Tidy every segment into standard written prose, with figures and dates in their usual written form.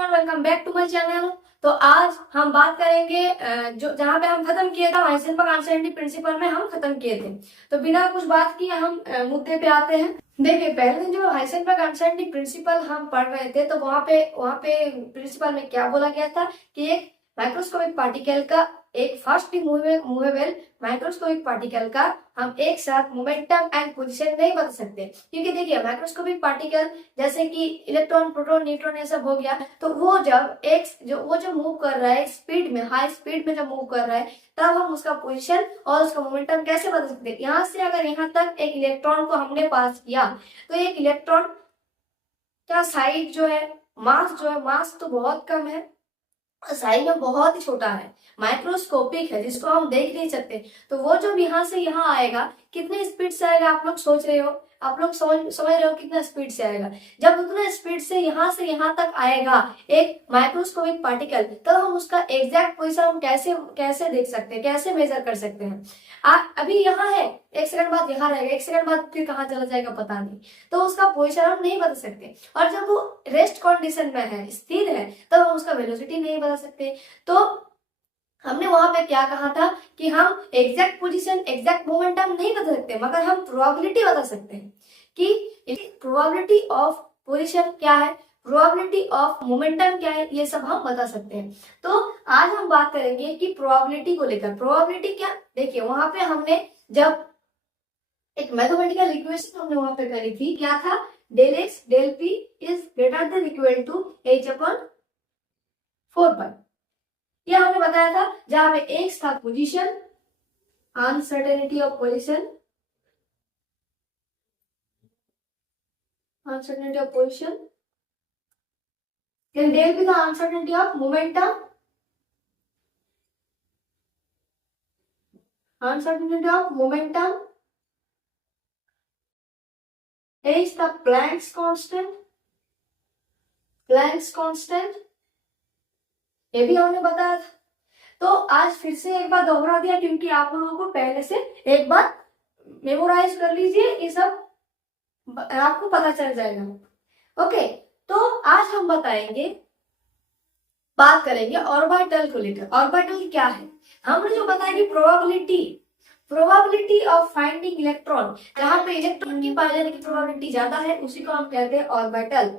Everyone, welcome back to my channel. तो आज हम बात करेंगे जो जहाँ पे हम खत्म किए थे, हाइसेनबर्ग अनसर्टेनिटी प्रिंसिपल में हम खत्म किए थे। तो बिना कुछ बात किए हम मुद्दे पे आते हैं। देखिए, पहले दिन जो हाइसेनबर्ग अनसर्टेनिटी प्रिंसिपल हम पढ़ रहे थे, तो वहाँ पे प्रिंसिपल में क्या बोला गया था कि एक माइक्रोस्कोपिक पार्टिकल का, एक फास्टली मूवेबल माइक्रोस्कोपिक पार्टिकल का हम एक साथ मोमेंटम एंड पोजीशन नहीं बदल सकते। क्योंकि देखिए, माइक्रोस्कोपिक पार्टिकल जैसे कि इलेक्ट्रॉन, प्रोटॉन, न्यूट्रॉन ये सब हो गया, तो वो जब मूव कर रहा है स्पीड में, हाई स्पीड में जब मूव कर रहा है, तब हम उसका पोजीशन और उसका मोमेंटम कैसे बदल सकते हैं। यहाँ से अगर यहाँ तक एक इलेक्ट्रॉन को हमने पास किया, तो एक इलेक्ट्रॉन का साइज जो है, मास तो बहुत कम है, साइज में बहुत ही छोटा है, माइक्रोस्कोपिक है, जिसको हम देख नहीं सकते। तो वो जब यहाँ से यहाँ आएगा, कितने स्पीड से आएगा आप लोग सोच रहे हो? आप लोग समझ रहे हो कितना स्पीड से आएगा? जब उतना स्पीड से यहाँ तक आएगा एक माइक्रोस्कोपिक पार्टिकल, तब हम उसका एग्जैक्ट पोजीशन हम कैसे देख सकते हैं, कैसे मेजर कर सकते हैं। अभी यहाँ है, एक सेकंड बाद यहाँ रहेगा, एक सेकंड बाद फिर कहाँ चला जाएगा पता नहीं, तो उसका पोजीशन हम नहीं बदल सकते। और जब वो रेस्ट कंडीशन में है, स्थिर है, तब हम उसका वेलोसिटी नहीं बदल सकते। तो हमने वहां पे क्या कहा था कि हम एग्जैक्ट पोजीशन, एग्जैक्ट मोमेंटम नहीं बदल सकते, मगर हम प्रोबेबिलिटी बता सकते हैं कि प्रोबेबिलिटी ऑफ पोजीशन क्या है, प्रोबेबिलिटी ऑफ मोमेंटम क्या है, ये सब हम बता सकते हैं। तो आज हम बात करेंगे कि प्रोबेबिलिटी को लेकर। प्रोबेबिलिटी क्या, देखिए वहां पे हमने जब एक मैथमेटिकल इक्वेशन हमने वहां पे करी थी, क्या था, del x del p is greater than equal to h upon 4 pi. ये हमने बताया था, जहां पे एक्स था position, uncertainty of position, uncertainty of position, del p था uncertainty of momentum, uncertainty of momentum, h था प्लैंक्स कांस्टेंट, प्लैंक्स कांस्टेंट, ये भी हमने बताया था। तो आज फिर से एक बार दोहरा दिया, क्योंकि आप लोगों को पहले से एक बार मेमोराइज कर लीजिए, ये सब आपको पता चल जाएगा। ओके, तो आज हम बात करेंगे ऑर्बिटल को लेकर। ऑर्बिटल क्या है? हमने जो बताया कि प्रोबेबिलिटी ऑफ फाइंडिंग इलेक्ट्रॉन, जहां पे इलेक्ट्रॉन की पाए जाने की प्रोबेबिलिटी ज्यादा है, उसी को हम कहते हैं ऑर्बिटल।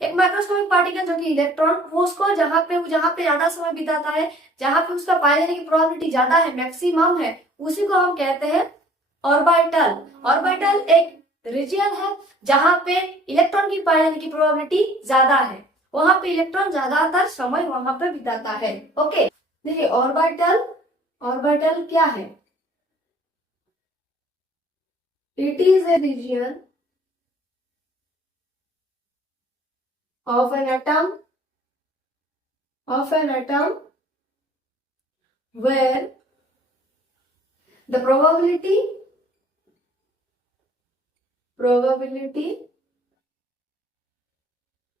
एक माइक्रोस्कोपिक पार्टिकल जो कि इलेक्ट्रॉन, वो उसको जहां पे ज्यादा समय बिताता है, जहां पे उसका पाए जाने की प्रोबेबिलिटी ज्यादा है, मैक्सिमम है, उसी को हम कहते हैं ऑर्बिटल। ऑर्बिटल एक रीजन है जहां पे इलेक्ट्रॉन की पाए जाने की प्रोबेबिलिटी ज्यादा है, वहां पे इलेक्ट्रॉन ज्यादातर समय वहां पे बिताता है। ओके, देखिए ऑर्बिटल क्या है? It is a region of an atom where the probability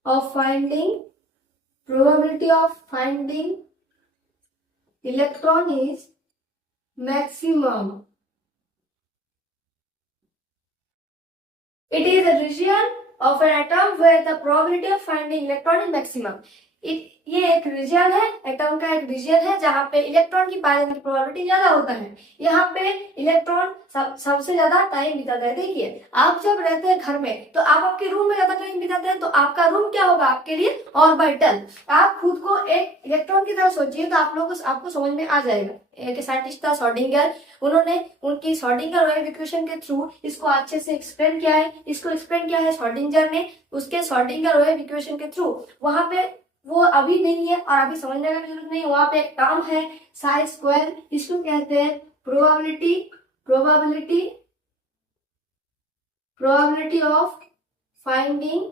of finding electron is maximum. It is a region of an atom where the probability of finding electron is maximum. ये एक reason है, atom का एक reason है, जहां पे electron की पाए जाने की प्रोबेबिलिटी ज्यादा होता है। यहाँ पे इलेक्ट्रॉन सबसे ज्यादा टाइम बिताता है। देखिए, आप जब रहते हैं घर में, तो आप आपके रूम में ज्यादा टाइम बिताते हैं, तो आपका रूम क्या होगा आपके लिए? ऑर्बिटल। आप खुद को एक इलेक्ट्रॉन की तरह सोचिए, तो आपको समझ में आ जाएगा। एक साइंटिस्ट था शॉर्डिंगर, उन्होंने उनकी शॉर्डिंगर वेव इक्वेशन के थ्रू इसको अच्छे से एक्सप्लेन किया है। इसको एक्सप्लेन किया है शॉर्डिंगर ने, उसके शॉर्डिंगर वेव इक्वेशन के थ्रू। वहां पे वो अभी नहीं है और अभी समझने का जरूरत नहीं। वहां पे एक टर्म है साई स्क्वायर, इसको कहते हैं प्रोबेबिलिटी ऑफ फाइंडिंग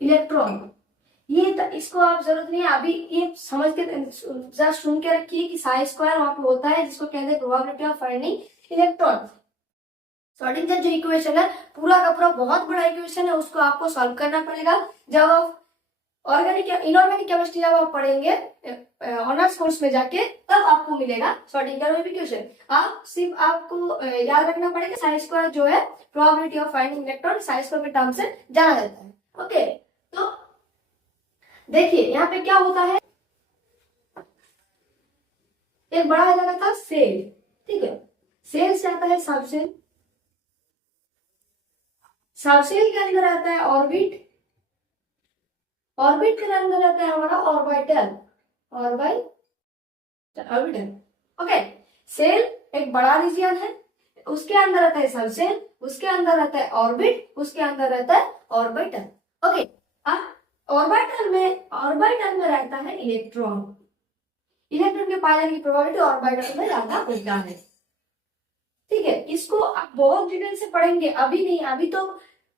इलेक्ट्रॉन। इसको आप जरूरत नहीं है अभी, ये समझ के जस्ट सुन के रखिए कि साई स्क्वायर वहां पे होता है, जिसको कहते हैं probability of finding electron. Schrodinger जो इक्वेशन है, पूरा का पूरा बहुत बड़ा इक्वेशन है, उसको आपको सॉल्व करना पड़ेगा। जब आप इनऑर्गेनिक केमिस्ट्री जब आप पढ़ेंगे ऑनर्स कोर्स में जाके, तब आपको मिलेगा शॉर्डिंगर वेव इक्वेशन। आपको याद रखना पड़ेगा साई स्क्वायर जो है probability of finding electron, Sai square के टर्म से जाना जाता है। ओके, तो देखिए यहाँ पे क्या होता है, एक बड़ा लगा था सेल, ठीक है, सेल से आता है सबसेल, सबसेल के अंदर आता है ऑर्बिट, ऑर्बिट के अंदर आता है हमारा ऑर्बिटल, ऑर्बिटल, ओके। सेल एक बड़ा रीजन है, उसके अंदर आता है सबसेल, उसके अंदर आता है ऑर्बिट, उसके अंदर रहता है ऑर्बिटल, ओके। अब ऑर्बिटल में रहता है इलेक्ट्रॉन, इलेक्ट्रॉन के पाए जाने की प्रोबेबिलिटी ऑर्बिटल में ज्यादा होता है, ठीक है। इसको आप बहुत डिटेल से पढ़ेंगे, अभी नहीं, अभी तो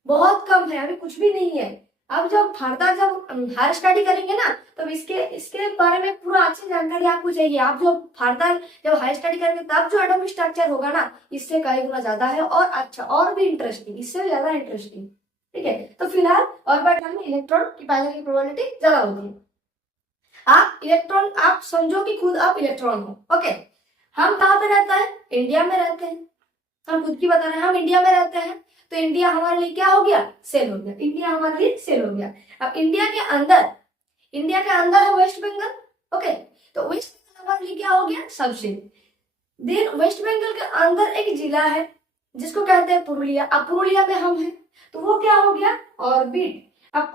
बहुत कम है, अभी कुछ भी नहीं है। अब जब फर्दर जब हायर स्टडी करेंगे ना, तो इसके इसके बारे में पूरा अच्छी जानकारी आपको चाहिए। आप जो फर्दर जब हायर स्टडी करेंगे तब जो एटॉमिक स्ट्रक्चर होगा ना, इससे कई गुना ज्यादा है और अच्छा और भी इंटरेस्टिंग, इससे भी ज्यादा इंटरेस्टिंग, ठीक है। तो फिलहाल ऑर्बिटल में इलेक्ट्रॉन की पाए जाने की प्रोबेबिलिटी ज्यादा होती है। आप इलेक्ट्रॉन, आप समझो कि खुद आप इलेक्ट्रॉन हो, ओके। हम कहाँ पे रहता है, इंडिया में रहते हैं, हम खुद की बता रहे हैं, हम इंडिया में रहते हैं, तो इंडिया हमारे लिए क्या हो गया, सेल हो गया, इंडिया हमारे लिए सेल हो गया। अब इंडिया के अंदर है वेस्ट बंगाल, ओके, तो वेस्ट बंगाल हमारे लिए क्या हो गया, सबसेल। देन वेस्ट बंगाल के अंदर एक जिला है जिसको कहते हैं पुरुलिया, अब पुरुलिया में हम हैं, तो वो क्या हो गया, ऑर्बिट। अब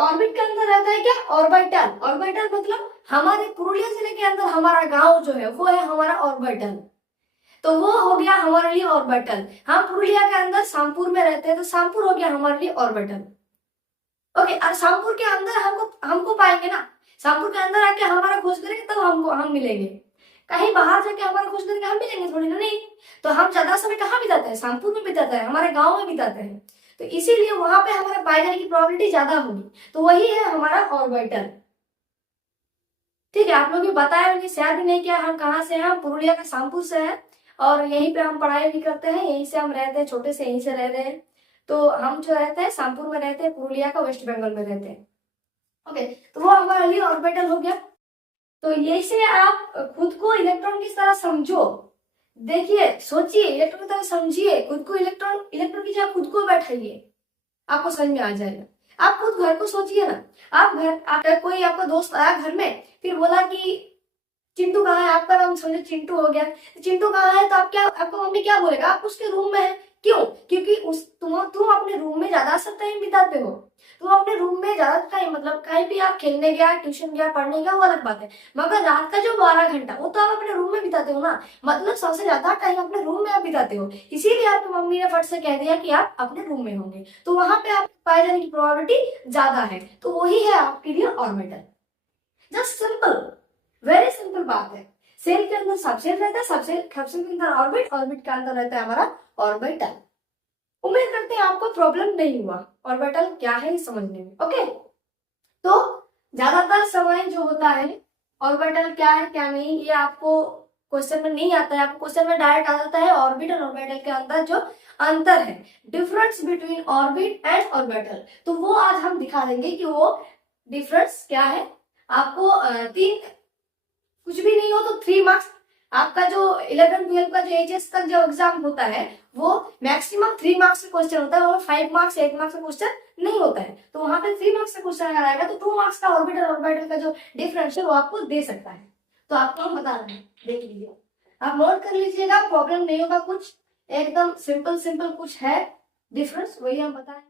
ऑर्बिट के अंदर रहता है क्या, ऑर्बिटल, ऑर्बिटल मतलब हमारे पुरुलिया जिले के अंदर हमारा गांव जो है वो है हमारा ऑर्बिटल, तो वो हो गया हमारे लिए ऑर्बिटल। हम पुरुलिया के अंदर शामपुर में रहते हैं, तो शामपुर हो गया हमारे लिए ऑर्बिटल, ओके। और शामपुर के अंदर हमको पाएंगे ना, शामपुर के अंदर आके हमारा खोज करेंगे तब हम मिलेंगे, कहीं बाहर जाके हमारा खोज करेंगे हम मिलेंगे थोड़ी ना, नहीं। तो हम ज्यादा समय कहाँ बिताते हैं, शामपुर में बिताते हैं, हमारे गाँव में बिताते हैं, तो इसीलिए वहां पे हमारे पाए जाने की प्रोबेबिलिटी ज्यादा होगी, तो वही है हमारा ऑर्बिटल, ठीक है। आप लोग भी बताया मुझे, शेयर भी नहीं किया हम कहाँ से हैं, हम पुरुलिया का शामपुर से हैं और यहीं पे हम पढ़ाई भी करते हैं, यहीं से हम रहते हैं, छोटे से यहीं से रह रहे हैं। तो हम जो रहते हैं शामपुर में रहते हैं, पुरुलिया का वेस्ट बंगाल में रहते हैं, ओके। तो वो हमारे लिए ऑर्बिटल हो गया। तो ये से आप खुद को इलेक्ट्रॉन की तरह समझो, देखिए सोचिए, इलेक्ट्रॉन की तरह समझिए खुद को, इलेक्ट्रॉन की जगह खुद को बैठाइए, आपको समझ में आ जाएगा। आप खुद घर को सोचिए ना, कोई आपका दोस्त आया घर में, फिर बोला कि चिंटू कहाँ है, आपका नाम समझो चिंटू हो गया, चिंटू कहाँ है, तो आपको मम्मी क्या बोलेगा, आप उसके रूम में है, क्यों, क्योंकि तुम अपने रूम में ज्यादा सब टाइम बिताते हो, तुम अपने रूम में ज्यादा टाइम, मतलब कहीं भी आप खेलने गया, ट्यूशन गया, पढ़ने गया, वो अलग बात है, मगर रात का जो 12 घंटा वो तो आप अपने रूम में बिताते हो ना, मतलब सबसे ज्यादा टाइम अपने रूम में आप बिताते हो, इसीलिए आपकी मम्मी ने फट से कह दिया कि आप अपने रूम में होंगे, तो वहां पे आप पाए जाने की प्रोबेबिलिटी ज्यादा है, तो वही है आपके लिए orbital. Just simple, very simple बात है। सेल के अंदर सबसेल रहता है, सबसेल के अंदर ऑर्बिट, ऑर्बिट के अंदर रहता है हमारा ऑर्बिटल। उम्मीद करते हैं आपको प्रॉब्लम नहीं हुआ ऑर्बिटल क्या है समझने में, ओके। तो ज्यादातर समय जो होता है ऑर्बिटल क्या है क्या नहीं, ये आपको क्वेश्चन में नहीं आता है, आपको क्वेश्चन में डायरेक्ट आ जाता है ऑर्बिटल, ऑर्बिटल के अंदर जो अंतर है, difference between orbit and orbital, तो वो आज हम दिखा देंगे कि वो डिफरेंस क्या है। आपको कुछ भी नहीं हो तो 3 मार्क्स, आपका जो 11-12 का जो एचएस तक जो एग्जाम होता है वो मैक्सिमम 3 मार्क्स का क्वेश्चन होता है, और 5 मार्क्स 8 मार्क्स का क्वेश्चन नहीं होता है, तो वहां पे 3 मार्क्स का क्वेश्चन अगर आएगा तो 2 मार्क्स का ऑर्बिटल का जो डिफरेंस है वो आपको दे सकता है, तो आपको हम बता रहे हैं, देख लीजिए, आप नोट कर लीजिएगा, प्रॉब्लम नहीं होगा, कुछ एकदम सिंपल कुछ है डिफरेंस, वही हम बताएं।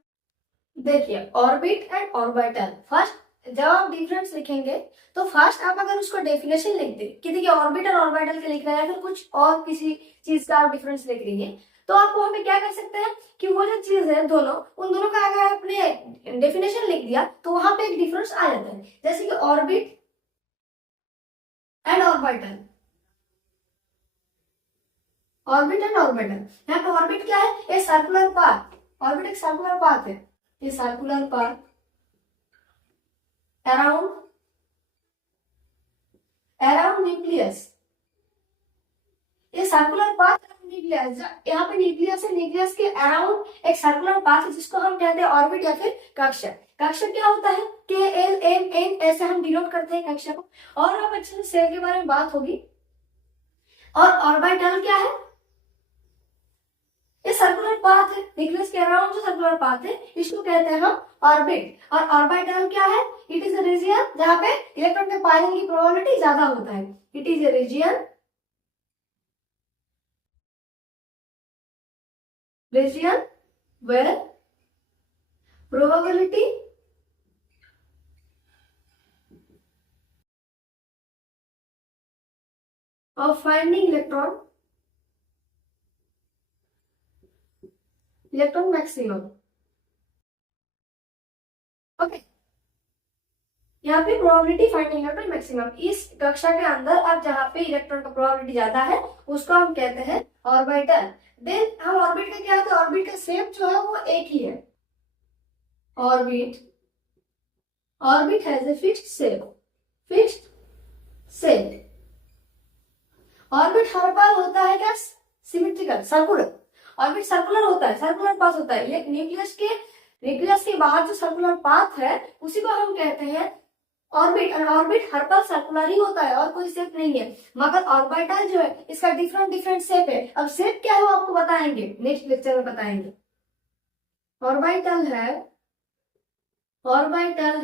देखिए ऑर्बिट एंड ऑर्बिटल, फर्स्ट जब आप डिफरेंस लिखेंगे तो फर्स्ट आप अगर उसको डेफिनेशन लिख दे कि देखिए ऑर्बिट और ऑर्बिटल के लिख रहे हैं या फिर कुछ और किसी चीज का आप डिफरेंस लिख रही है, तो आप वहां पे क्या कर सकते हैं कि वो जो चीज है दोनों, उन दोनों का अगर आपने डेफिनेशन लिख दिया तो वहां पे एक डिफरेंस आ जाता है, जैसे कि orbit and orbital, orbit and orbital, यहाँ पे ऑर्बिट क्या है, ये सर्कुलर पाथ, ऑर्बिट एक सर्कुलर पाथ है, ये सर्कुलर पाथ अराउंड न्यूक्लियस, ये सर्कुलर पाथ न्यूक्लियस, यहाँ पे न्यूक्लियस है, न्यूक्लियस के अराउंड एक सर्कुलर पाथ है जिसको हम कहते हैं ऑर्बिट या फिर कक्षा। कक्षा क्या होता है, KLMN ऐसे हम डिनोट करते हैं कक्षा को, और अब अच्छे से सेल के बारे में बात होगी। और ऑर्बिटल क्या है, ये सर्कुलर पाथ है, न्यूक्लियस के अराउंड जो सर्कुलर पाथ है इसको कहते हैं हम ऑर्बिट। और ऑर्बिटल क्या है? इट इज अ रीजन जहां पे इलेक्ट्रॉन के पाइलिंग की प्रोबेबिलिटी ज्यादा होता है। It is a region where probability of finding electron maximum। Okay, यहाँ पे प्रोबेबिलिटी फाइंडिंग इलेक्ट्रॉन मैक्सिमम। इस कक्षा के अंदर अब जहाँ पे इलेक्ट्रॉन का प्रोबेबिलिटी ज्यादा है उसको हम कहते हैं ऑर्बिटल। देन हम ऑर्बिट का क्या होता है? ऑर्बिट का शेप जो है वो एक ही है। Orbit has a fixed shape. Orbit हर बार होता है क्या? Symmetrical, circular. ऑर्बिट सर्कुलर होता है, सर्कुलर पाथ होता है। न्यूक्लियस के बाहर जो सर्कुलर पाथ है उसी को हम कहते हैं ऑर्बिट। और ऑर्बिट हर बार सर्कुलर ही होता है और कोई शेप नहीं है। मगर ऑर्बिटल जो है इसका डिफरेंट शेप है। अब शेप क्या है वो आपको बताएंगे, नेक्स्ट लेक्चर में बताएंगे। Orbital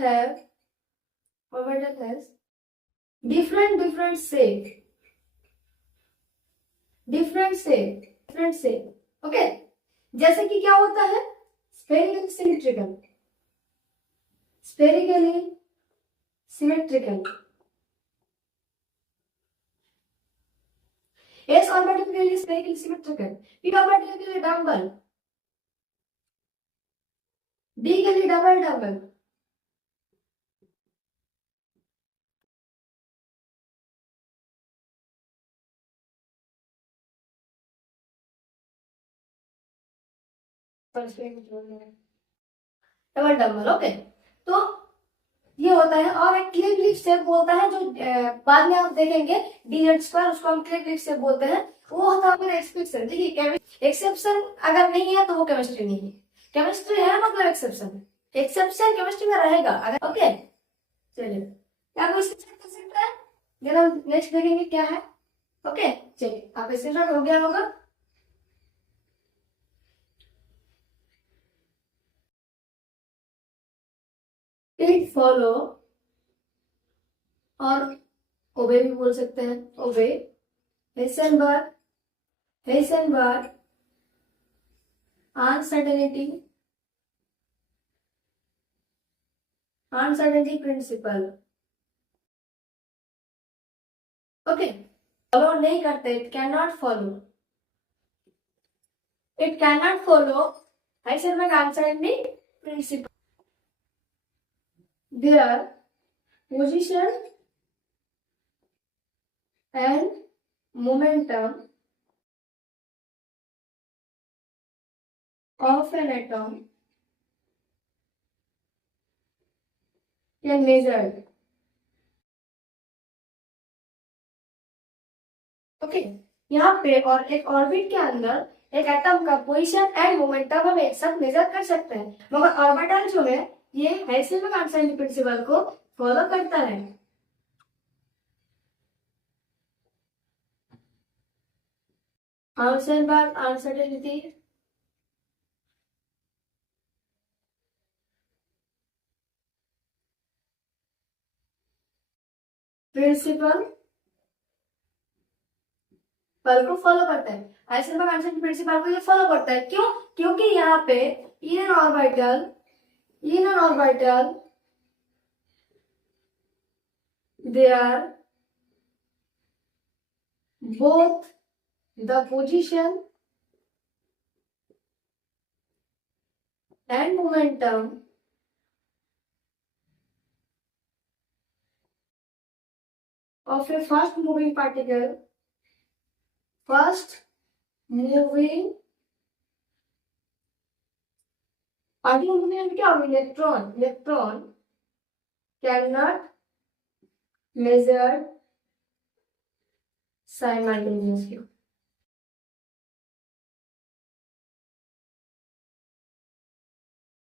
has different shape. Okay, जैसे कि क्या होता है? Spherically symmetrical. एस ऑर्बिटल के लिए स्फेरिकल सिमेट्रिकल, पी ऑर्बिटल के लिए डबल, डी के लिए डबल। डबल। ओके, तो ये होता है। और एक क्लिप लिप शेप बोलता है जो बाद में आप देखेंगे D(Z²), उसको हम क्लिप लिप शेप बोलते हैं। वो होता है हमारा एक्सेप्शन। देखिए, एक्सेप्शन अगर नहीं है तो वो केमिस्ट्री नहीं है। केमिस्ट्री है मतलब एक्सेप्शन केमिस्ट्री में रहेगा अगर। ओके, चलिए, क्या कोई चेक कर सकता है? देन हम नेक्स्ट देखेंगे क्या है। ओके, चलिए, आप स्क्रीनशॉट हो गया होगा। इट फॉलो और ओबे भी बोल सकते हैं। ओबे Heisenberg uncertainty principle। Okay, follow नहीं करते, it can not follow Heisenberg uncertainty principle। Their position and momentum of an atom can measured। Okay, यहाँ पे और एक ऑर्बिट के अंदर एक एटम का पोजीशन एंड मोमेंटम हम एक साथ मेजर कर सकते हैं। मगर ऑर्बिटल जो है ये हाइजेनबर्ग अनसर्टेनिटी प्रिंसिपल को फॉलो करता है। हाइजेनबर्ग अनसर्टेनिटी प्रिंसिपल पर को फॉलो करता है। हाइजेनबर्ग अनसर्टेनिटी प्रिंसिपल को ये फॉलो करता है। क्यों? क्योंकि यहाँ पे इन orbital they are both the position and momentum of a fast moving particle। fast moving particle में क्या होगा? Electron cannot measured simultaneously।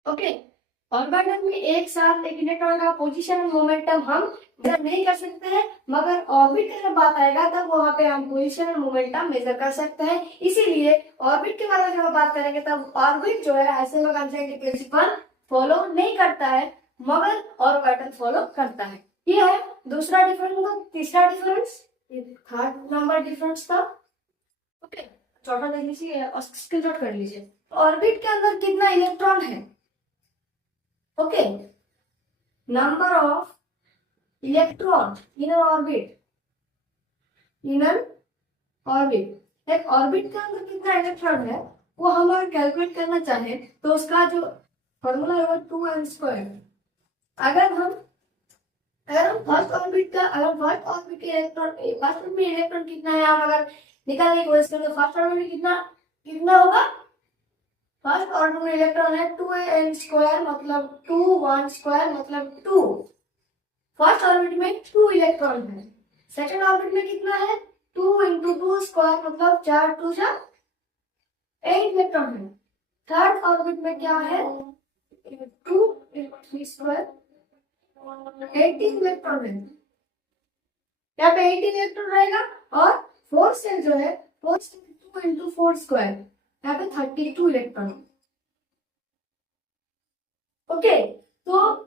Okay, orbital में एक साथ एक इलेक्ट्रॉन का पोजीशन और मोमेंटम हम मेजर नहीं कर सकते हैं, मगर ऑर्बिट की जब बात आएगा तब वहां पे हम पोजीशन और मोमेंटम मेजर कर सकते हैं। इसीलिए ऑर्बिट के बारे में जब हम बात करेंगे तब ऑर्बिट जो है हाइजेनबर्ग आइंस्टाइन के प्रिंसिपल फॉलो नहीं करता है, मगर ऑर्बिटल फॉलो करता है। ये है दूसरा डिफरेंस। मतलब तीसरा डिफरेंस, थर्ड नंबर डिफरेंस था। ओके, चौथा देख लीजिए और स्क्रीनशॉट कर लीजिए। ऑर्बिट के अंदर कितना इलेक्ट्रॉन है? Okay, number of electron in an orbit, in an orbit. एक ऑर्बिट के अंदर कितना इलेक्ट्रॉन है वो हम अगर कैलकुलेट करना चाहे तो उसका जो फॉर्मूला होगा 2n²। अगर हम फर्स्ट ऑर्बिट के इलेक्ट्रॉन कितना है हम अगर निकालने की कोशिश करें तो फर्स्ट ऑर्बिट में कितना होगा? फर्स्ट ऑर्बिट में इलेक्ट्रॉन है 2n², मतलब 2 1² मतलब 2। फर्स्ट ऑर्बिट में 2 इलेक्ट्रॉन है। सेकंड ऑर्बिट में कितना है? 2 × 2² मतलब 4 2 जा 8 इलेक्ट्रॉन है। थर्ड ऑर्बिट में क्या है? 2 × 3² 18 इलेक्ट्रॉन है। यहाँ पे 18 इलेक्ट्रॉन रहेगा। और फोर्थ सेल जो है 2 × 4², यहाँ पे 32 इलेक्ट्रॉन। ओके, तो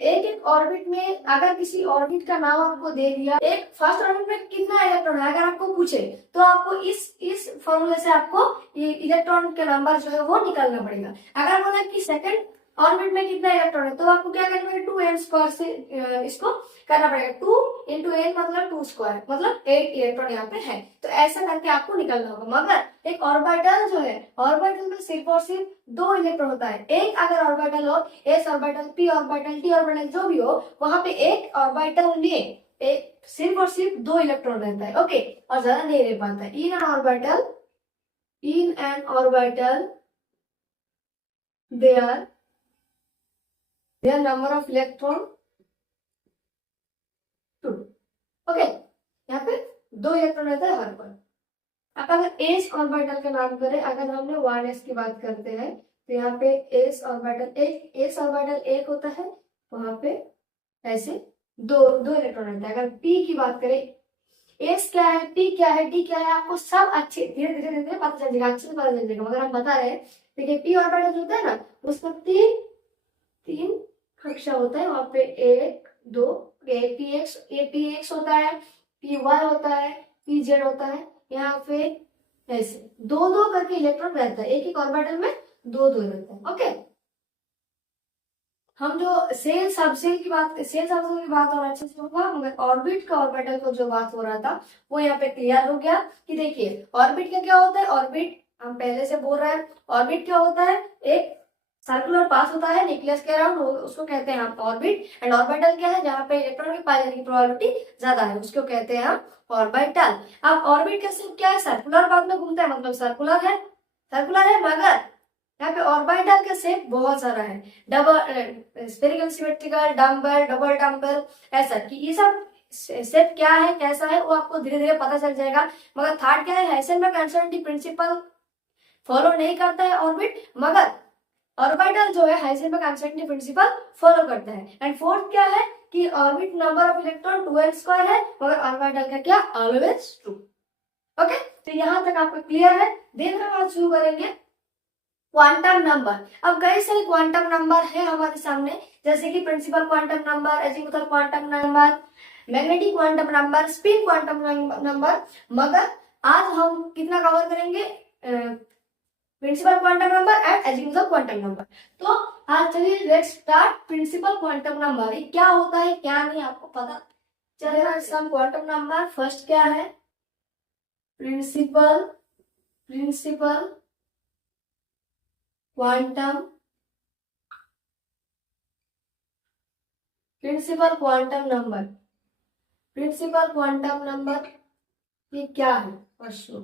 एक ऑर्बिट में अगर किसी ऑर्बिट का नाम आपको दे दिया, एक फर्स्ट ऑर्बिट में कितना इलेक्ट्रॉन है अगर आपको पूछे तो आपको इस फॉर्मूले से आपको ये इलेक्ट्रॉन का नंबर जो है वो निकालना पड़ेगा। अगर बोला कि सेकंड ऑर्बिट में कितना इलेक्ट्रॉन है तो आपको क्या करना है? 2n² से इसको करना पड़ेगा। 2 × n मतलब 2² मतलब 8 इलेक्ट्रॉन यहाँ पे है। तो ऐसा करके आपको निकालना होगा। मगर एक ऑर्बिटल जो है, ऑर्बिटल में सिर्फ और सिर्फ 2 इलेक्ट्रॉन होता है। एक अगर ऑर्बिटल हो, s orbital, p orbital, t orbital जो भी हो, वहां पे एक ऑर्बिटल में एक सिर्फ और सिर्फ 2 इलेक्ट्रॉन रहता है। ओके, और ज्यादा नहीं रह पाता है। In an orbital their number of electron 2। Okay, यहाँ पे 2 इलेक्ट्रॉन रहता है हर पर। अब अगर एस ऑर्बिटल का नाम करें, अगर हमने 1s की बात करते हैं तो यहाँ पे एस ऑर्बिटल एक होता है, वहां पे ऐसे दो इलेक्ट्रॉन रहता है। अगर p की बात करें, एस क्या है, p क्या है, d क्या है, आपको सब अच्छे धीरे धीरे पता चल जाएगा, अच्छे से पता चल जाएगा। मगर हम बता रहे हैं, देखिए p ऑर्बिटल जो होता है ना, उसका तीन कक्षा होता है। वहां पे 1 2 px होता है, py होता है, pz होता है। यहाँ पे ऐसे दो करके इलेक्ट्रॉन रहता है। एक ऑर्बिटल में दो रहता है। ओके, हम जो सेल सबसेल की बात और अच्छे से होगा, मगर ऑर्बिट का ऑर्बिटल को जो बात हो रहा था वो यहाँ पे क्लियर हो गया कि देखिए ऑर्बिट का क्या होता है। ऑर्बिट हम पहले से बोल रहे हैं, ऑर्बिट क्या होता है? एक सर्कुलर पास होता है न्यूक्लियस के अराउंड, उसको कहते हैं हम ऑर्बिट। एंड ऑर्बिटल क्या है? जहाँ पे इलेक्ट्रॉन के पाए जाने की प्रोबेबिलिटी ज्यादा है, उसको कहते हैं हम ऑर्बिटल। अब ऑर्बिट का सिर्फ क्या है? सर्कुलर पाथ में घूमता है, मतलब सर्कुलर है मगर यहाँ पे ऑर्बिटल का शेप बहुत सारा है। Double spherical, symmetrical, double dumbbell, ऐसा कि ये सब शेप क्या है, कैसा है, वो आपको धीरे धीरे पता चल जाएगा। मगर थर्ड क्या है? हाइजेनबर्ग आइंस्टाइन प्रिंसिपल फॉलो नहीं करता है ऑर्बिट, मगर ऑर्बिटल जो है हाइजेनबर्ग आइंस्टाइन प्रिंसिपल फॉलो करता है। एंड फोर्थ क्या है कि orbit number of electron 2n² है, मगर ऑर्बिटल का क्या? Always true. ओके, तो यहाँ तक आपको क्लियर है। देन हम आज शुरू करेंगे क्वांटम नंबर। अब कई सारे क्वांटम नंबर है हमारे सामने, जैसे कि principal quantum number, azimuthal quantum number, magnetic quantum number, spin quantum number. मगर आज हम कितना कवर करेंगे? Principal quantum number and azimuthal quantum number. तो आज चलिए let's start principal quantum number. ये क्या होता है क्या नहीं आपको पता चलेगा। सम क्वांटम नंबर फर्स्ट क्या है? प्रिंसिपल क्वांटम नंबर ये क्या है? प्रश्न।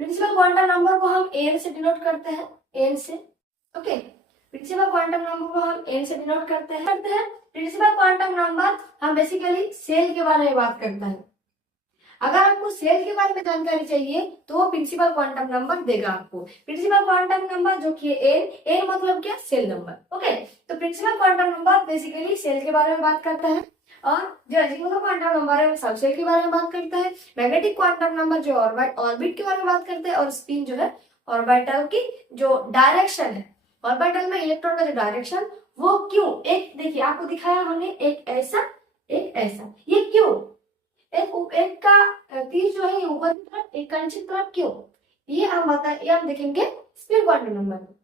प्रिंसिपल क्वांटम नंबर को हम एन से डिनोट करते हैं, एन से। ओके, प्रिंसिपल क्वांटम नंबर को हम एन से डिनोट करते हैं। प्रिंसिपल क्वांटम नंबर हम बेसिकली सेल के बारे में बात करते हैं। अगर आपको सेल के बारे में जानकारी चाहिए तो वो प्रिंसिपल क्वांटम नंबर देगा आपको। प्रिंसिपल क्वांटम नंबर जो कि एन मतलब क्या, सेल नंबर। ओके, तो principal quantum number basically shell के बारे में बात करता है, और जो एजीमुथल क्वांटम नंबर है वो सबसेल के बारे में बात करता है। मैग्नेटिक क्वांटम नंबर जो ऑर्बिट के बारे में बात करते हैं, और स्पिन जो है ऑर्बिटल की जो डायरेक्शन है, ऑर्बिटल में इलेक्ट्रॉन का जो डायरेक्शन वो क्यों, एक देखिए आपको दिखाया हमने, एक ऐसा एक ऐसा, ये क्यों, एक का तीर जो है ये ऊपर की तरफ, एक का नीचे की तरफ, क्यों, ये हम देखेंगे स्पिन क्वांटम नंबर में।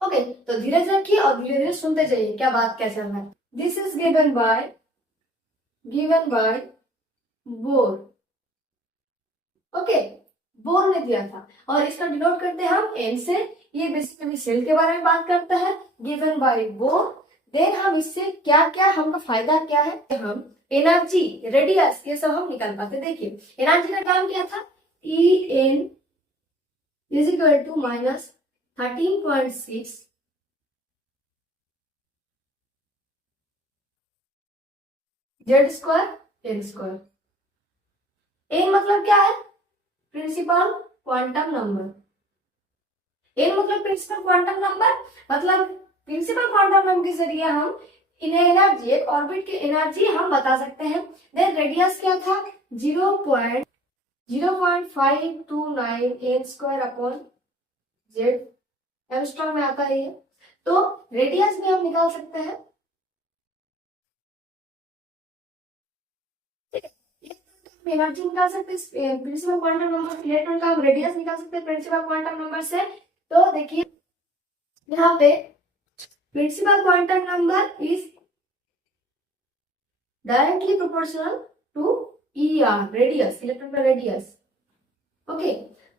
ओके, तो धीरे से रखिए और धीरे धीरे सुनते जाइए क्या बात क्या चल रहा है। This is given by bore. Okay, bore ने दिया था, और इसका डिनोट करते हैं हम एन से। ये बेसिकली सेल के बारे में बात करता है, गिवन बाय बोर। देन हम इससे क्या क्या, हमका फायदा क्या है, हम एनर्जी, रेडियस, ये सब हम निकाल पाते। देखिए एनर्जी का काम क्या था, E N is equal to minus 13.6 Z square N square. N मतलब क्या है, प्रिंसिपल क्वांटम नंबर। एन मतलब प्रिंसिपल क्वांटम नंबर, मतलब प्रिंसिपल क्वांटम नंबर के जरिए हम इन एनर्जी, एक ऑर्बिट की एनर्जी हम बता सकते हैं। देन रेडियस क्या था, 0.0529 N square upon Z, angstrom में आता है ये, तो रेडियस भी हम निकाल सकते हैं। एनर्जी निकाल सकते हैं प्रिंसिपल क्वांटम नंबर, इलेक्ट्रॉन का हम रेडियस निकाल सकते हैं प्रिंसिपल क्वांटम नंबर से। तो देखिए यहाँ पे principal quantum number is directly proportional to ER, radius, electron का रेडियस। ओके,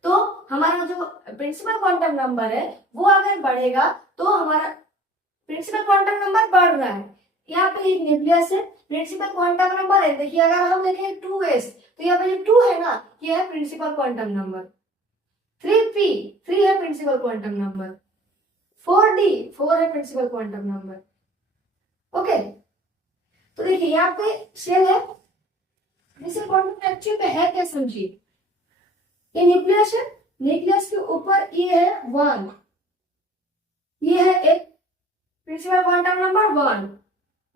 तो हमारा जो प्रिंसिपल क्वांटम नंबर है वो अगर बढ़ेगा तो हमारा प्रिंसिपल क्वांटम नंबर बढ़ रहा है। यहाँ पे एक न्यूक्लियस है, प्रिंसिपल क्वांटम नंबर है, देखिए अगर हम देखें 2s, तो यहाँ पे जो 2 है ना, ये है प्रिंसिपल क्वांटम नंबर। 3p, 3 है प्रिंसिपल क्वांटम नंबर। 4d, 4 है प्रिंसिपल क्वांटम नंबर। ओके, तो देखिए यहाँ पे शेल है, प्रिंसिपल क्वांटम एक्चुअली में है क्या समझिए, ये न्यूक्लियस है, न्यूक्लियस के ऊपर ये है 1, ये है एक प्रिंसिपल क्वांटम नंबर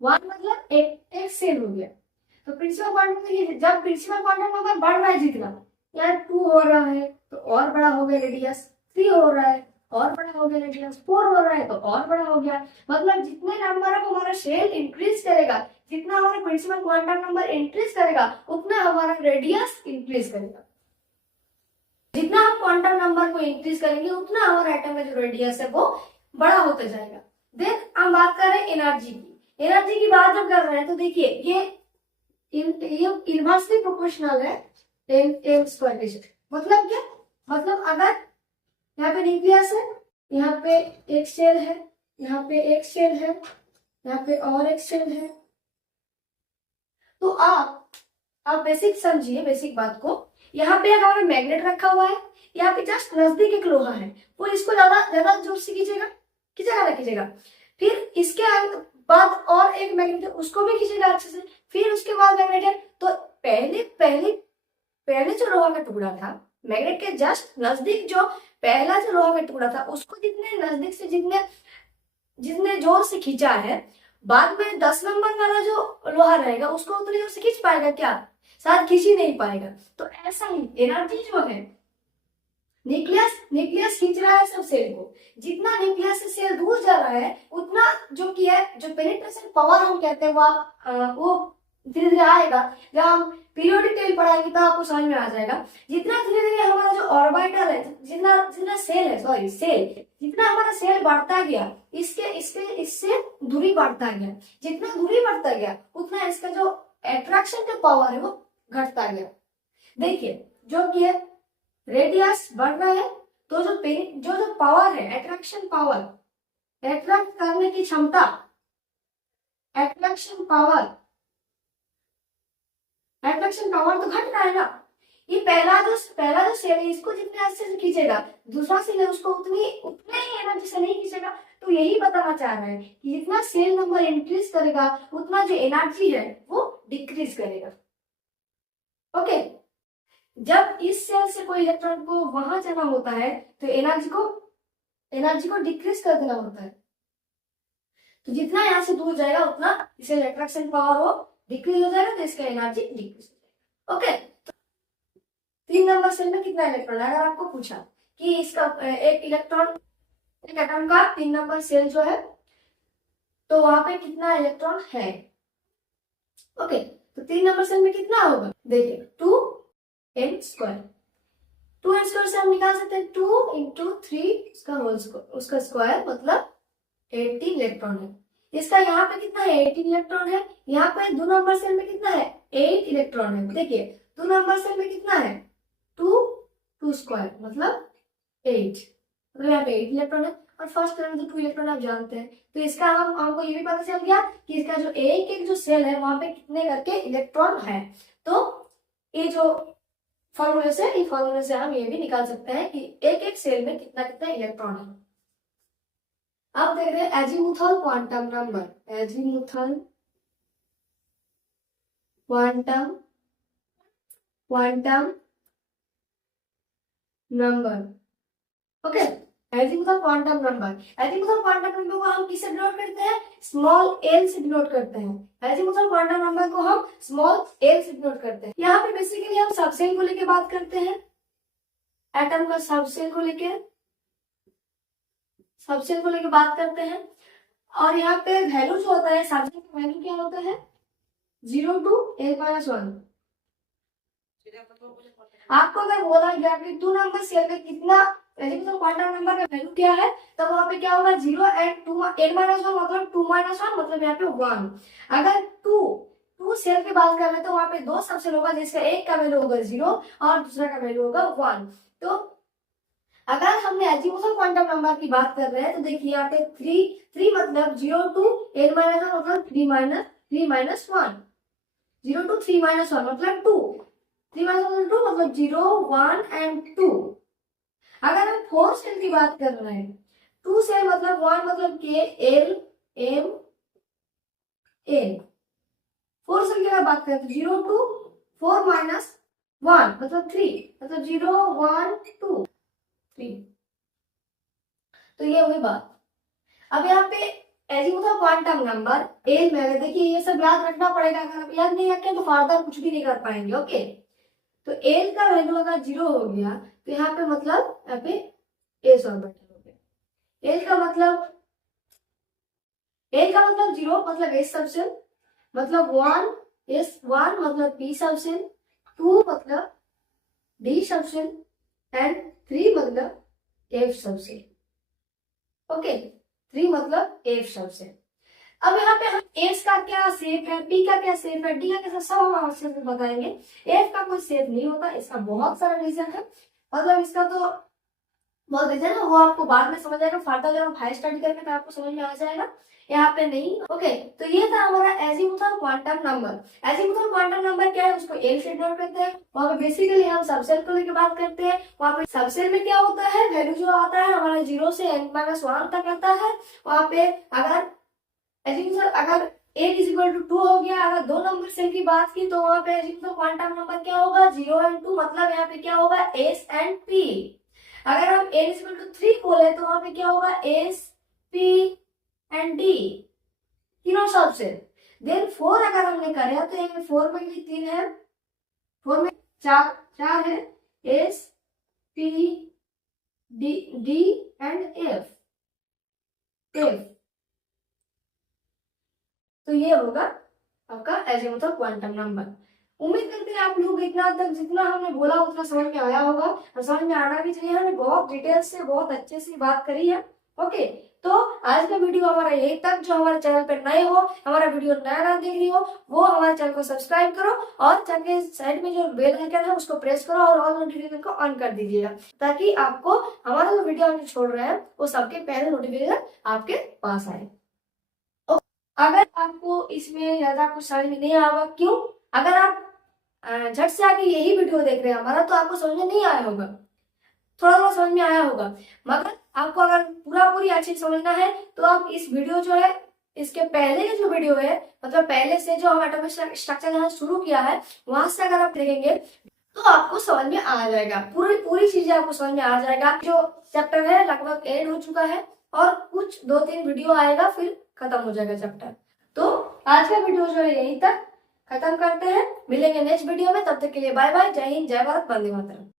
1 मतलब एक सेल हो गया। तो प्रिंसिपल क्वांटम, जब प्रिंसिपल क्वांटम नंबर बढ़ रहा है जितना, यार 2 हो रहा है तो और बड़ा हो गया रेडियस, 3 हो रहा है और बड़ा हो गया रेडियस, 4 हो रहा है तो और बड़ा हो गया। मतलब जितने नंबर ऑफ हमारा शेल इंक्रीज करेगा, जितना हमारा प्रिंसिपल क्वांटम नंबर इंक्रीज करेगा, उतना हमारा रेडियस इंक्रीज करेगा। जितना हम क्वांटम नंबर को इंक्रीज करेंगे उतना हमारा एटम का जो रेडियस है वो बड़ा होता जाएगा। देन हम बात कर रहे हैं एनर्जी की। एनर्जी की बात जब कर रहे हैं तो देखिए ये इनवर्सली प्रोपोर्शनल है एम स्क्वायर के साथ। मतलब क्या, मतलब अगर यहाँ पे न्यूक्लियस है, यहाँ पे एक शेल है, यहाँ पे एक शेल है, यहाँ पे और एक शेल है, तो आप बेसिक समझिए, बेसिक बात को। यहाँ पे अगर मैग्नेट रखा हुआ है, यहाँ पे जस्ट नजदीक एक लोहा है, वो इसको ज्यादा जोर से खींचेगा। फिर इसके बाद और एक मैग्नेट है, उसको भी खींचेगा अच्छे से। फिर उसके बाद मैग्नेट है, तो पहले जो लोहा का टुकड़ा था, मैग्नेट के जस्ट नजदीक जो पहला जो लोहा का टुकड़ा था, उसको जितने नजदीक से जितने जोर से खींचा है, बाद में 10 नंबर वाला जो लोहा रहेगा उसको उतनी जोर से खींच पाएगा क्या, शायद खींच ही नहीं पाएगा। तो ऐसा ही एनर्जी जो है, न्यूक्लियस खींच रहा है सब सेल को, जितना न्यूक्लियस से सेल दूर जा रहा है उतना जो कि है जो पेनिट्रेशन पावर हम कहते हैं वो धीरे धीरे आएगा। जब हम पीरियोडिक टेबल पढ़ाएंगे तो आपको समझ में आ जाएगा। जितना धीरे धीरे हमारा जो ऑर्बिटल है, जितना सेल है, सॉरी सेल, जितना हमारा सेल बढ़ता गया, इससे दूरी बढ़ता गया। जितना दूरी बढ़ता गया उतना इसका जो अट्रैक्शन का पावर है वो घटता गया। देखिए जो कि है रेडियस बढ़ रहा है, तो जो पावर है, अट्रैक्शन पावर, अट्रैक्ट करने की क्षमता, अट्रैक्शन पावर तो घट रहा है ना। ये पहला जो सेल है, इसको जितने अच्छे से खींचेगा, दूसरा सेल है उसको उतने ही एनर्जी से नहीं खींचेगा। तो यही बताना चाह रहा है कि जितना सेल नंबर इंक्रीज करेगा उतना जो एनर्जी है वो डिक्रीज करेगा। ओके, जब इस सेल से कोई इलेक्ट्रॉन को वहां जाना होता है तो एनर्जी को डिक्रीज कर देना होता है। तो जितना यहाँ से दूर जाएगा उतना इसे अट्रैक्शन पावर वो डिक्रीज हो जाएगा, तो इसका एनर्जी डिक्रीज हो जाएगा। ओके, तो 3 नंबर सेल में कितना इलेक्ट्रॉन है? अगर आपको पूछा कि इसका एक इलेक्ट्रॉन, एक एटम का 3 नंबर सेल जो है तो वहां पे कितना इलेक्ट्रॉन है? ओके, तो 3 नंबर सेल में कितना होगा? देखिए 2n स्क्वायर, 2n स्क्वायर से हम निकाल सकते हैं 2 इंटू 3 उसका स्क्वायर मतलब 18 इलेक्ट्रॉन है। इसका यहाँ पे कितना है? 18 इलेक्ट्रॉन है। यहाँ पे 2 नंबर सेल में कितना है? 8 इलेक्ट्रॉन है। देखिए 2 नंबर सेल में कितना है? 2 स्क्वायर मतलब 8, मतलब यहाँ पे 8 इलेक्ट्रॉन है और फर्स्ट सेल में तो 2 इलेक्ट्रॉन आप जानते हैं। तो इसका हमको ये भी पता चल गया कि इसका जो एक जो सेल है वहां पे कितने करके इलेक्ट्रॉन है। तो ये जो फॉर्मूले से हम ये भी निकाल सकते हैं कि एक सेल में कितना कितना इलेक्ट्रॉन है। अब देख रहे हैं azimuthal quantum number, azimuthal quantum number. Okay, azimuthal quantum number को हम किससे डिनोट करते हैं? स्मॉल एल से डिनोट करते हैं। एजीमुथल क्वांटम नंबर को हम स्मॉल एल से डिनोट करते हैं। यहाँ पे बेसिकली हम सबसेल को लेके बात करते हैं, एटम का सबसेल को लेके बात करते हैं। और यहाँ पे वैल्यू जो होता है सबसेल का वैल्यू क्या होता है? 0 to n-1। आपको अगर बोला गया कि 2 नंबर सेल में कितना एजीमुथल क्वांटम नंबर का वैल्यू क्या है, तो वहां पे क्या होगा? 0 and 2 n-1 मतलब 2-1 मतलब यहाँ पे 1। अगर 2 सेल की बात कर रहे हैं तो वहां पे 2 सबसेल होगा जिसका एक का वैल्यू होगा 0 और दूसरा का वैल्यू होगा 1। तो अगर हमने एजीमुथल क्वांटम नंबर की बात कर रहे हैं तो देखिए यहाँ पे 3 मतलब 0 to n-1 मतलब 3-1, 0 to 3-1 मतलब 2, 3 - 2 मतलब 0, 1 and 2। अगर हम 4 सेल की बात कर रहे हैं, 2 सेल मतलब 1 मतलब K L M N। 4 cell की अगर बात करें तो 0 to 4 - 1 मतलब 3, मतलब 0, 1, 2, 3। तो ये हुई बात। अब यहाँ पे एजीमुथल क्वांटम नंबर एल में देखिए ये सब याद रखना पड़ेगा, अगर आप याद नहीं रखें तो फर्दर कुछ भी नहीं कर पाएंगे। ओके, तो एल का वैल्यू अगर 0 हो गया तो यहाँ पे मतलब यहाँ पे एस ऑर्बिटल हो गया। एल का मतलब 0 मतलब एस सबसेल, मतलब 1 मतलब पी सबसेल, 2 मतलब डी सबसेल एंड 3 मतलब एफ सबसेल। ओके, 3 मतलब एफ सबसेल। अब यहाँ पे हम एस का क्या शेप है, पी का क्या शेप है, डी का क्या, सब हम आवश्यक से बताएंगे। एफ का कोई शेप नहीं होता, इसका बहुत सारा रीजन है, मतलब इसका तो बहुत रीजन है, वो आपको बाद में समझ आएगा। फर्दर जब हम हाई स्टडी करेंगे तो आपको समझ में आ जाएगा, यहाँ पे नहीं। ओके, तो ये था हमारा azimuthal quantum number. Azimuthal quantum number क्या है, उसको एल से डिनोट करते हैं। वहां पे बेसिकली हम सबसेल को लेकर बात करते हैं। वहां पे सबसेल में क्या होता है, वैल्यू जो आता है हमारा 0 से n-1 तक आता है। वहां पे अगर अगर एक इज इक्वल टू 2 हो गया, अगर 2 नंबर सेल की बात की तो वहां पे एजीमुथल क्वांटम नंबर क्या होगा? 0 and 2 मतलब यहाँ पे क्या होगा? S and P. अगर हम n इज इक्वल टू 3 बोले तो वहां पे क्या होगा? एस, पी एंड डी, तीनों सबसेल। देन 4 अगर हमने करा तो यहाँ 4 में भी 3 है, 4 में 4 है, S, P, D and F. तो ये होगा आपका एजीमुथल क्वांटम नंबर। उम्मीद करते हैं आप लोग इतना तक जितना हमने बोला उतना समझ में आया होगा, और समझ में आना भी चाहिए। हमने बहुत डिटेल से बहुत अच्छे से बात करी है। ओके, तो आज का वीडियो हमारा यही तक। जो हमारे चैनल पर नए हो, हमारा वीडियो नया देख रही हो, वो हमारे चैनल को सब्सक्राइब करो और चैनल के साइड में जो बेल आइकन है उसको प्रेस करो और ऑल नोटिफिकेशन को ऑन कर दीजिएगा, ताकि आपको हमारा जो वीडियो हम छोड़ रहे हैं वो सबके पहले नोटिफिकेशन आपके पास आए। अगर आपको इसमें ज्यादा कुछ समझ में नहीं आएगा, क्यों? अगर आप झट से आके यही वीडियो देख रहे हैं हमारा, तो आपको समझ में नहीं आया होगा, थोड़ा थोड़ा समझ में आया होगा। मगर आपको अगर पूरी अच्छी समझना है तो आप इस वीडियो जो है इसके पहले की जो वीडियो है, मतलब पहले से जो हम एटॉमिक स्ट्रक्चर यहाँ शुरू किया है, वहां से अगर आप देखेंगे तो आपको समझ में आ जाएगा, पूरी पूरी चीजें आपको समझ में आ जाएगा। जो चैप्टर है लगभग एंड हो चुका है और कुछ 2-3 वीडियो आएगा, फिर खत्म हो जाएगा चैप्टर। तो आज का वीडियो जो है यहीं तक खत्म करते हैं, मिलेंगे नेक्स्ट वीडियो में। तब तक के लिए बाय बाय, जय हिंद, जय भारत, वंदे मातरम।